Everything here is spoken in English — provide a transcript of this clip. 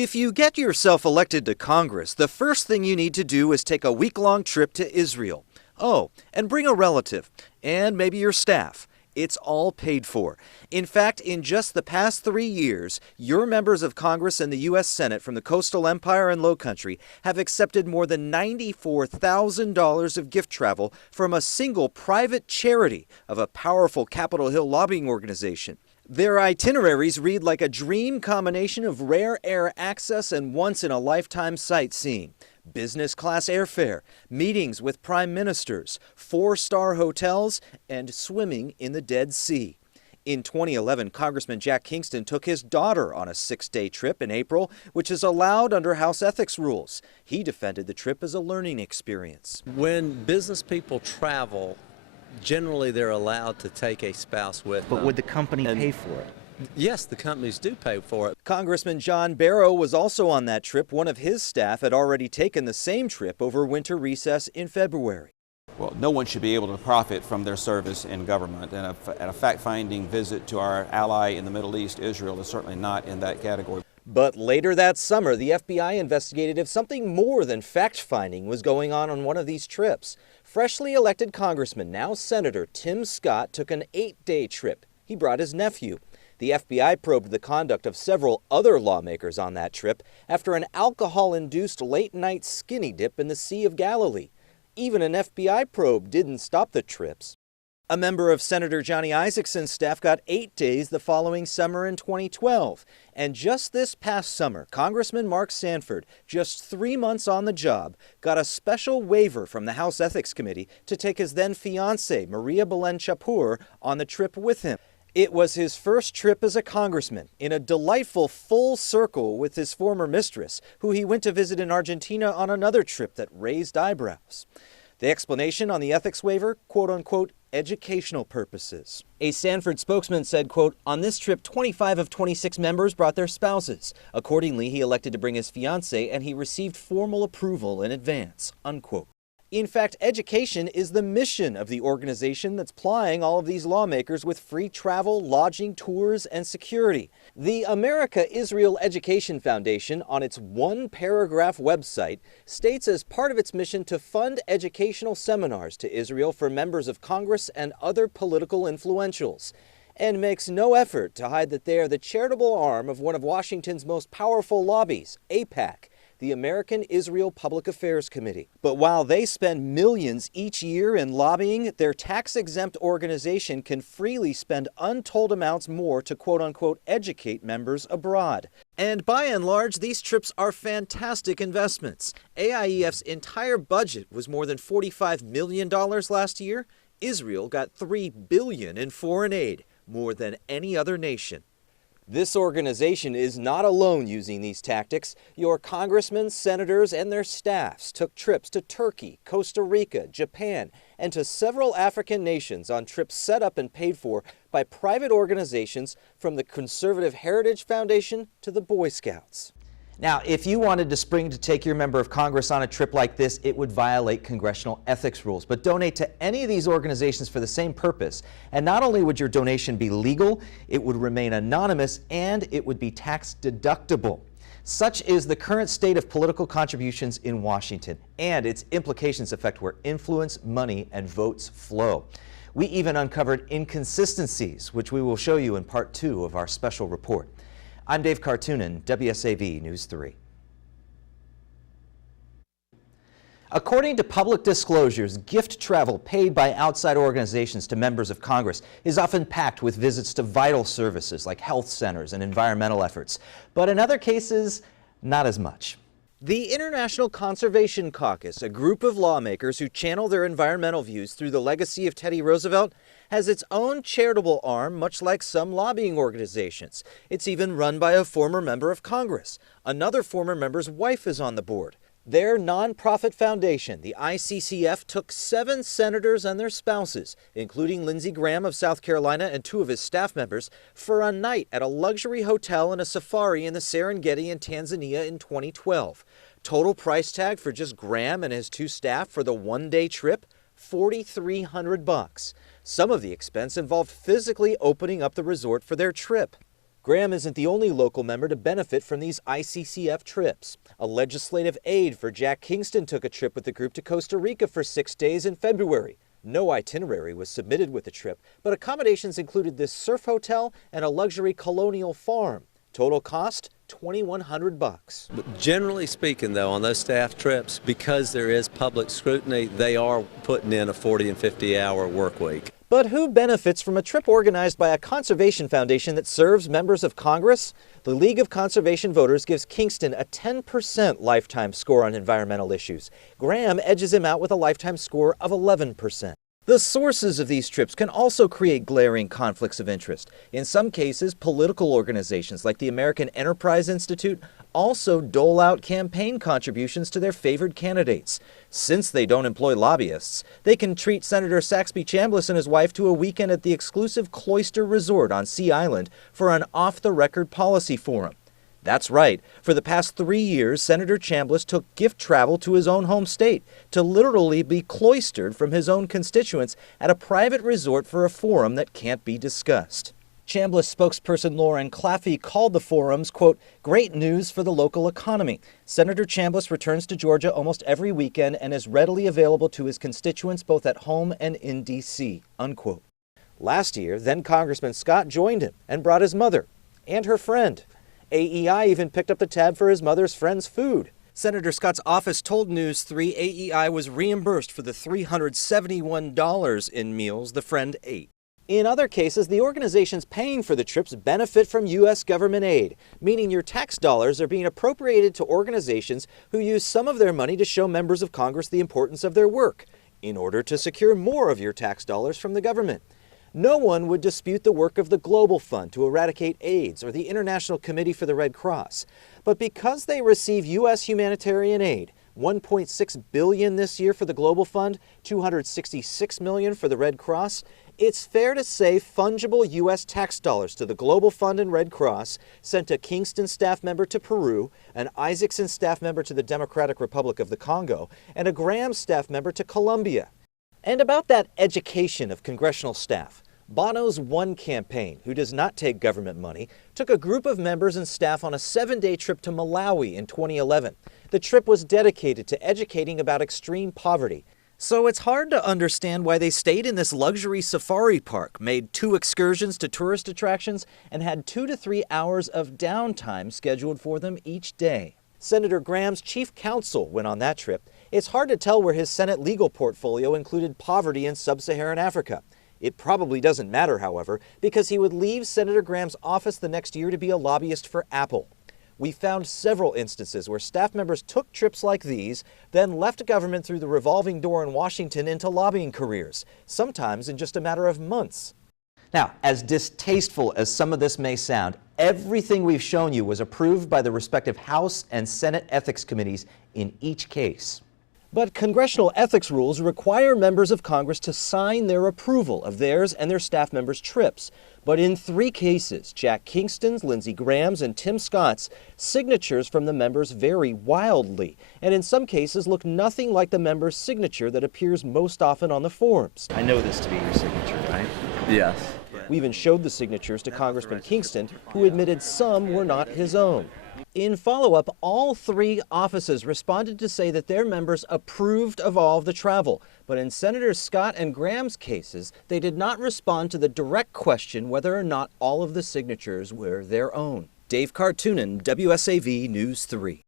If you get yourself elected to Congress, the first thing you need to do is take a week-long trip to Israel. Oh, and bring a relative, and maybe your staff. It's all paid for. In fact, in just the past 3 years, your members of Congress and the U.S. Senate from the Coastal Empire and Low Country have accepted more than $94,000 of gift travel from a single private charity of a powerful Capitol Hill lobbying organization. Their itineraries read like a dream combination of rare air access and once-in-a-lifetime sightseeing. Business class airfare, meetings with prime ministers, 4-star hotels, and swimming in the Dead Sea. In 2011, Congressman Jack Kingston took his daughter on a 6-day trip in April, which is allowed under House ethics rules. He defended the trip as a learning experience. When business people travel, generally they're allowed to take a spouse with them. But would the company pay for it? Yes, the companies do pay for it. Congressman John Barrow was also on that trip. One of his staff had already taken the same trip over winter recess in February. Well, no one should be able to profit from their service in government, and a fact-finding visit to our ally in the Middle East, Israel, is certainly not in that category. But later that summer, the FBI investigated if something more than fact-finding was going on one of these trips. Freshly elected Congressman, now Senator Tim Scott, took an 8-day trip. He brought his nephew. The FBI probed the conduct of several other lawmakers on that trip after an alcohol-induced late-night skinny dip in the Sea of Galilee. Even an FBI probe didn't stop the trips. A member of Senator Johnny Isakson's staff got 8 days the following summer in 2012. And just this past summer, Congressman Mark Sanford, just 3 months on the job, got a special waiver from the House Ethics Committee to take his then-fiancée, Maria Belen Chapur, on the trip with him. It was his first trip as a congressman, in a delightful full circle with his former mistress, who he went to visit in Argentina on another trip that raised eyebrows. The explanation on the ethics waiver, quote-unquote, educational purposes. A Sanford spokesman said, quote, on this trip, 25 of 26 members brought their spouses. Accordingly, he elected to bring his fiancée, and he received formal approval in advance, unquote. In fact, education is the mission of the organization that's plying all of these lawmakers with free travel, lodging, tours, and security. The America-Israel Education Foundation, on its one-paragraph website, states as part of its mission to fund educational seminars to Israel for members of Congress and other political influentials, and makes no effort to hide that they are the charitable arm of one of Washington's most powerful lobbies, AIPAC, the American Israel Public Affairs Committee. But while they spend millions each year in lobbying, their tax-exempt organization can freely spend untold amounts more to quote-unquote educate members abroad. And by and large, these trips are fantastic investments. AIEF's entire budget was more than $45 million last year. Israel got $3 billion in foreign aid, more than any other nation. This organization is not alone using these tactics. Your congressmen, senators, and their staffs took trips to Turkey, Costa Rica, Japan, and to several African nations on trips set up and paid for by private organizations from the Conservative Heritage Foundation to the Boy Scouts. Now, if you wanted to spring to take your member of Congress on a trip like this, it would violate congressional ethics rules. But donate to any of these organizations for the same purpose. And not only would your donation be legal, it would remain anonymous, and it would be tax deductible. Such is the current state of political contributions in Washington, and its implications affect where influence, money, and votes flow. We even uncovered inconsistencies, which we will show you in part 2 of our special report. I'm Dave Kartunen, WSAV News 3. According to public disclosures, gift travel paid by outside organizations to members of Congress is often packed with visits to vital services like health centers and environmental efforts. But in other cases, not as much. The International Conservation Caucus, a group of lawmakers who channel their environmental views through the legacy of Teddy Roosevelt, has its own charitable arm, much like some lobbying organizations. It's even run by a former member of Congress. Another former member's wife is on the board. Their nonprofit foundation, the ICCF, took 7 senators and their spouses, including Lindsey Graham of South Carolina and 2 of his staff members, for a night at a luxury hotel and a safari in the Serengeti in Tanzania in 2012. Total price tag for just Graham and his 2 staff for the one-day trip, $4,300. Some of the expense involved physically opening up the resort for their trip. Graham isn't the only local member to benefit from these ICCF trips. A legislative aide for Jack Kingston took a trip with the group to Costa Rica for 6 days in February. No itinerary was submitted with the trip, but accommodations included this surf hotel and a luxury colonial farm. Total cost, $2,100. But generally speaking, though, on those staff trips, because there is public scrutiny, they are putting in a 40 and 50-hour work week. But who benefits from a trip organized by a conservation foundation that serves members of Congress? The League of Conservation Voters gives Kingston a 10% lifetime score on environmental issues. Graham edges him out with a lifetime score of 11%. The sources of these trips can also create glaring conflicts of interest. In some cases, political organizations like the American Enterprise Institute also dole out campaign contributions to their favored candidates. Since they don't employ lobbyists, they can treat Senator Saxby Chambliss and his wife to a weekend at the exclusive Cloister Resort on Sea Island for an off-the-record policy forum. That's right. For the past 3 years, Senator Chambliss took gift travel to his own home state to literally be cloistered from his own constituents at a private resort for a forum that can't be discussed. Chambliss spokesperson Lauren Claffey called the forums, quote, great news for the local economy. Senator Chambliss returns to Georgia almost every weekend and is readily available to his constituents both at home and in D.C., unquote. Last year, then Congressman Scott joined him and brought his mother and her friend. AEI even picked up the tab for his mother's friend's food. Senator Scott's office told News 3 AEI was reimbursed for the $371 in meals the friend ate. In other cases, the organizations paying for the trips benefit from U.S. government aid, meaning your tax dollars are being appropriated to organizations who use some of their money to show members of Congress the importance of their work, in order to secure more of your tax dollars from the government. No one would dispute the work of the Global Fund to eradicate AIDS or the International Committee for the Red Cross. But because they receive U.S. humanitarian aid, $1.6 billion this year for the Global Fund, $266 million for the Red Cross, it's fair to say fungible U.S. tax dollars to the Global Fund and Red Cross sent a Kingston staff member to Peru, an Isaacson staff member to the Democratic Republic of the Congo, and a Graham staff member to Colombia. And about that education of congressional staff, Bono's One campaign, who does not take government money, took a group of members and staff on a 7-day trip to Malawi in 2011. The trip was dedicated to educating about extreme poverty. So it's hard to understand why they stayed in this luxury safari park, made 2 excursions to tourist attractions, and had 2 to 3 hours of downtime scheduled for them each day. Senator Graham's chief counsel went on that trip. It's hard to tell where his Senate legal portfolio included poverty in sub-Saharan Africa. It probably doesn't matter, however, because he would leave Senator Graham's office the next year to be a lobbyist for Apple. We found several instances where staff members took trips like these, then left government through the revolving door in Washington into lobbying careers, sometimes in just a matter of months. Now, as distasteful as some of this may sound, everything we've shown you was approved by the respective House and Senate ethics committees in each case. But congressional ethics rules require members of Congress to sign their approval of theirs and their staff members' trips. But in 3 cases, Jack Kingston's, Lindsey Graham's, and Tim Scott's, signatures from the members vary wildly, and in some cases look nothing like the member's signature that appears most often on the forms. I know this to be your signature, right? Yes. We even showed the signatures to Congressman Kingston, who admitted some were not his own. In follow-up, all 3 offices responded to say that their members approved of all of the travel. But in Senator Scott and Graham's cases, they did not respond to the direct question whether or not all of the signatures were their own. Dave Kartunen, WSAV News 3.